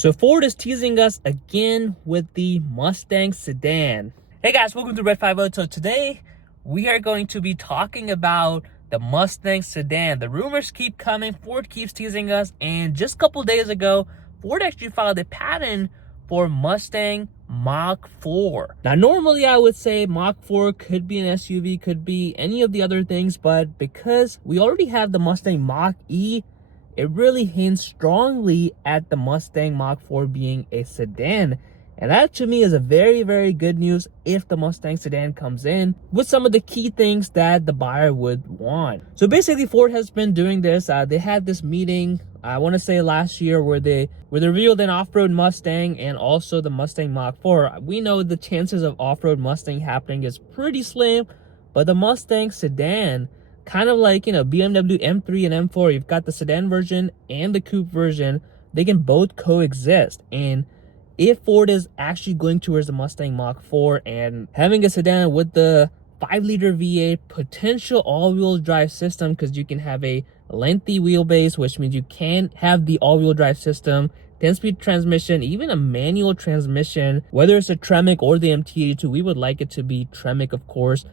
So Ford is teasing us again with the Mustang Sedan. Hey guys, welcome to Red 50. So today we are going to be talking about the Mustang Sedan. The rumors keep coming, Ford keeps teasing us, and just a couple days ago, Ford actually filed a patent for Mustang Mach 4. Now normally I would say Mach 4 could be an SUV, could be any of the other things, but because we already have the Mustang Mach-E, it really hints strongly at the Mustang Mach 4 being a sedan. And that to me is a very, very good news if the Mustang Sedan comes in with some of the key things that the buyer would want. So basically Ford has been doing this. They had this meeting, I want to say last year, where they revealed an off-road Mustang and also the Mustang Mach 4. We know the chances of off-road Mustang happening is pretty slim, but the Mustang Sedan, kind of like, you know, BMW M3 and M4, you've got the sedan version and the coupe version. They can both coexist. And if Ford is actually going towards the Mustang Mach 4 and having a sedan with the 5-liter V8, potential all-wheel drive system, because you can have a lengthy wheelbase, which means you can have the all-wheel drive system, 10-speed transmission, even a manual transmission, whether it's a Tremec or the MT82, we would like it to be Tremec, of course.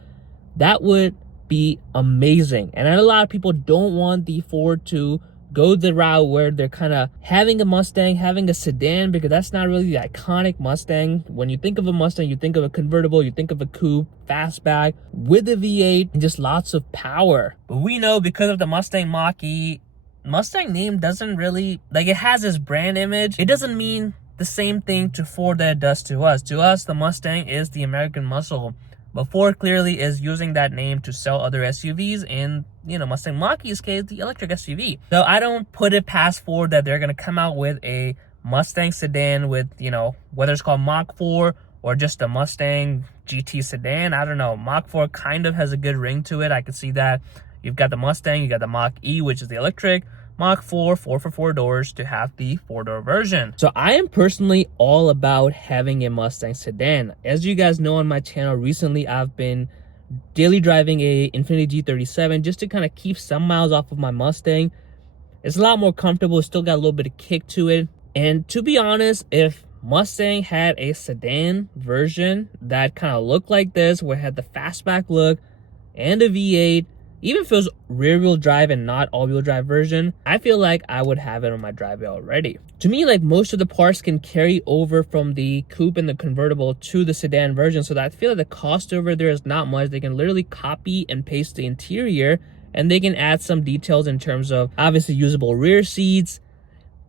That would be amazing. And a lot of people don't want the Ford to go the route where they're kind of having a Mustang, having a sedan, because that's not really the iconic Mustang. When you think of a Mustang, you think of a convertible, you think of a coupe, fastback with a V8 and just lots of power. But we know because of the Mustang Mach-E, Mustang name doesn't really, like, it has this brand image. It doesn't mean the same thing to Ford that it does to us. To us, the Mustang is the American muscle. But Ford clearly is using that name to sell other SUVs, and, you know, Mustang Mach-E's case, the electric SUV. So I don't put it past Ford that they're going to come out with a Mustang sedan with, you know, whether it's called Mach 4 or just a Mustang GT sedan. I don't know. Mach 4 kind of has a good ring to it. I can see that. You've got the Mustang, you got the Mach-E, which is the electric. Mach 4, 4 for 4 doors to have the 4-door version. So I am personally all about having a Mustang sedan. As you guys know on my channel, recently I've been daily driving a Infiniti G37 just to kind of keep some miles off of my Mustang. It's a lot more comfortable, it's still got a little bit of kick to it. And to be honest, if Mustang had a sedan version that kind of looked like this, where it had the fastback look and a V8, even if it was rear-wheel drive and not all-wheel drive version, I feel like I would have it on my driveway already. To me, like, most of the parts can carry over from the coupe and the convertible to the sedan version, so that I feel like the cost over there is not much. They can literally copy and paste the interior, and they can add some details in terms of, obviously, usable rear seats,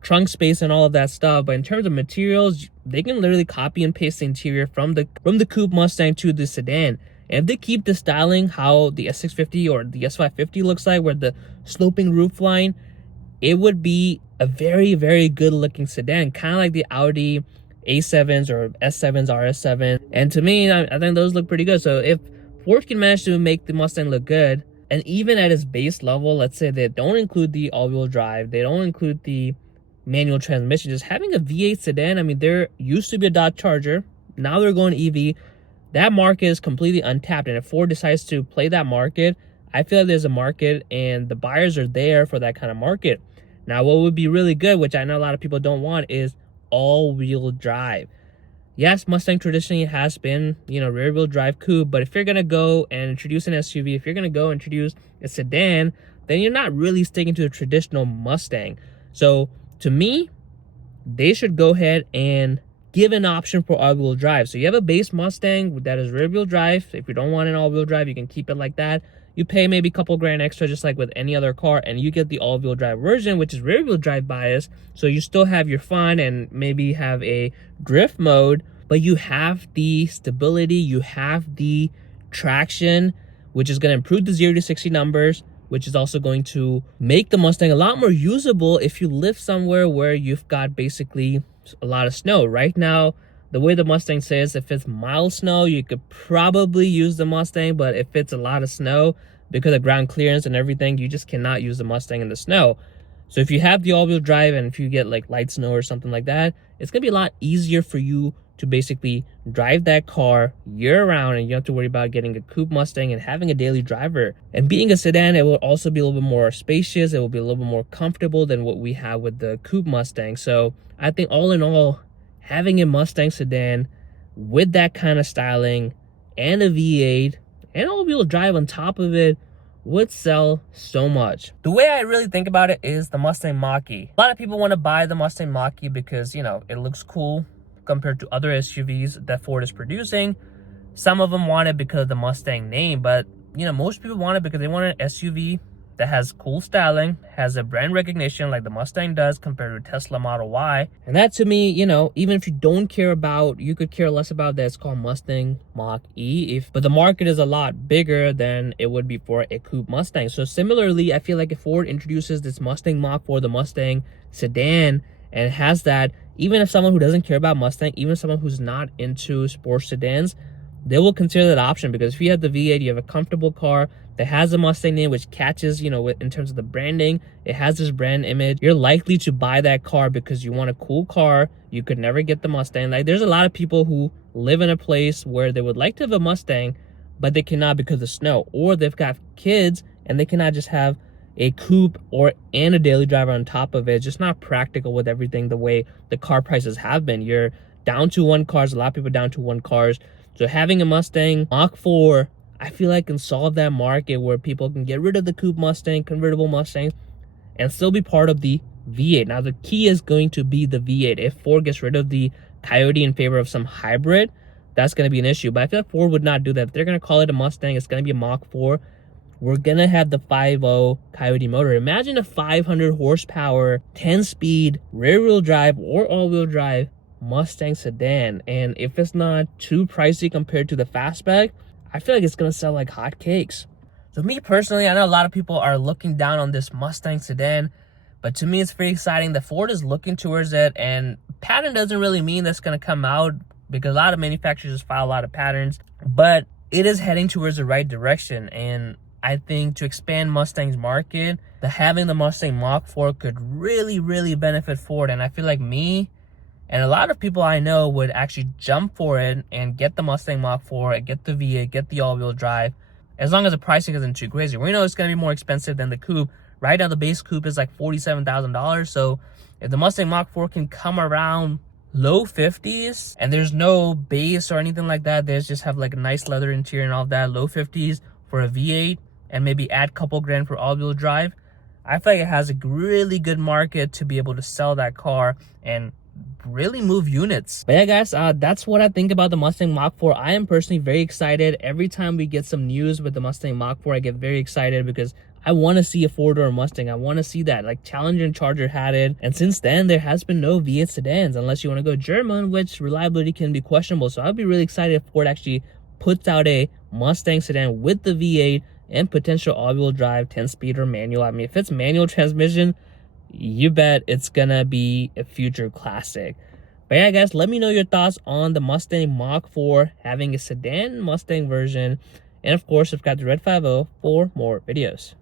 trunk space, and all of that stuff. But in terms of materials, they can literally copy and paste the interior from the coupe Mustang to the sedan. And if they keep the styling how the S650 or the S550 looks like, where the sloping roofline, it would be a very, very good looking sedan, kind of like the Audi A7s or S7s, RS7. And to me, I think those look pretty good. So if Ford can manage to make the Mustang look good, and even at its base level, let's say they don't include the all-wheel drive, they don't include the manual transmission, just having a V8 sedan, I mean, there used to be a Dodge Charger, now they're going EV. That market is completely untapped, and if Ford decides to play that market, I feel like there's a market and the buyers are there for that kind of market. Now, what would be really good, which I know a lot of people don't want, is all-wheel drive. Yes, Mustang traditionally has been, you know, rear-wheel drive coupe, but if you're going to go and introduce an SUV, if you're going to go introduce a sedan, then you're not really sticking to a traditional Mustang. So, to me, they should go ahead and give an option for all-wheel drive. So you have a base Mustang that is rear-wheel drive. If you don't want an all-wheel drive, you can keep it like that. You pay maybe a couple grand extra, just like with any other car, and you get the all-wheel drive version, which is rear-wheel drive bias. So you still have your fun and maybe have a drift mode, but you have the stability, you have the traction, which is going to improve the 0 to 60 numbers, which is also going to make the Mustang a lot more usable if you live somewhere where you've got basically a lot of snow. Right now, the way the Mustang says, if it's mild snow, you could probably use the Mustang, but if it's a lot of snow, because of ground clearance and everything, you just cannot use the Mustang in the snow. So if you have the all-wheel drive and if you get like light snow or something like that, it's gonna be a lot easier for you to basically drive that car year round, and you don't have to worry about getting a coupe Mustang and having a daily driver. And being a sedan, it will also be a little bit more spacious. It will be a little bit more comfortable than what we have with the coupe Mustang. So I think all in all, having a Mustang sedan with that kind of styling and a V8 and all-wheel drive on top of it would sell so much. The way I really think about it is the Mustang Mach-E. A lot of people want to buy the Mustang Mach-E because, you know, it looks cool compared to other SUVs that Ford is producing. Some of them want it because of the Mustang name, but, you know, most people want it because they want an SUV that has cool styling, has a brand recognition like the Mustang does compared to Tesla Model Y. And that, to me, you know, even if you don't care about, you could care less about that it's called Mustang Mach-E, but the market is a lot bigger than it would be for a coupe Mustang. So similarly, I feel like if Ford introduces this Mustang Mach for the Mustang sedan and it has that, even if someone who doesn't care about Mustang, even someone who's not into sports sedans, they will consider that option, because if you have the V8, you have a comfortable car that has a Mustang name, which catches, you know, in terms of the branding, it has this brand image. You're likely to buy that car because you want a cool car. You could never get the Mustang. Like, there's a lot of people who live in a place where they would like to have a Mustang, but they cannot because of snow, or they've got kids and they cannot just have a coupe and a daily driver on top of it. It's just not practical with everything the way the car prices have been. You're down to one cars. A lot of people down to one cars. So having a Mustang Mach 4, I feel like can solve that market where people can get rid of the coupe Mustang, convertible Mustangs, and still be part of the V8. Now, the key is going to be the V8. If Ford gets rid of the Coyote in favor of some hybrid, that's going to be an issue. But I feel like Ford would not do that. If they're going to call it a Mustang, it's going to be a Mach 4. We're going to have the 5.0 Coyote motor. Imagine a 500 horsepower, 10-speed, rear-wheel drive or all-wheel drive Mustang sedan. And if it's not too pricey compared to the fastback, I feel like it's going to sell like hotcakes. So me personally, I know a lot of people are looking down on this Mustang sedan, but to me, it's very exciting that Ford is looking towards it. And patent doesn't really mean that's going to come out, because a lot of manufacturers file a lot of patents, but it is heading towards the right direction. And I think to expand Mustang's market, having the Mustang Mach 4 could really, really benefit Ford. And I feel like me and a lot of people I know would actually jump for it and get the Mustang Mach 4, get the V8, get the all-wheel drive, as long as the pricing isn't too crazy. We know it's going to be more expensive than the coupe. Right now, the base coupe is like $47,000. So if the Mustang Mach 4 can come around low 50s, and there's no base or anything like that, there's just have like a nice leather interior and all that, low 50s for a V8, and maybe add a couple grand for all-wheel drive, I feel like it has a really good market to be able to sell that car and really move units. But yeah, guys, that's what I think about the Mustang Mach 4. I am personally very excited. Every time we get some news with the Mustang Mach 4, I get very excited because I want to see a four-door Mustang. I want to see that. Like, Challenger and Charger had it, and since then there has been no V8 sedans unless you want to go German, which reliability can be questionable. So I'd be really excited if Ford actually puts out a Mustang sedan with the V8 and potential all-wheel drive, 10-speed or manual. I mean, if it's manual transmission, you bet it's gonna be a future classic. But yeah, guys, let me know your thoughts on the Mustang Mach 4 having a sedan Mustang version. And of course, subscribe to Red 50 for more videos.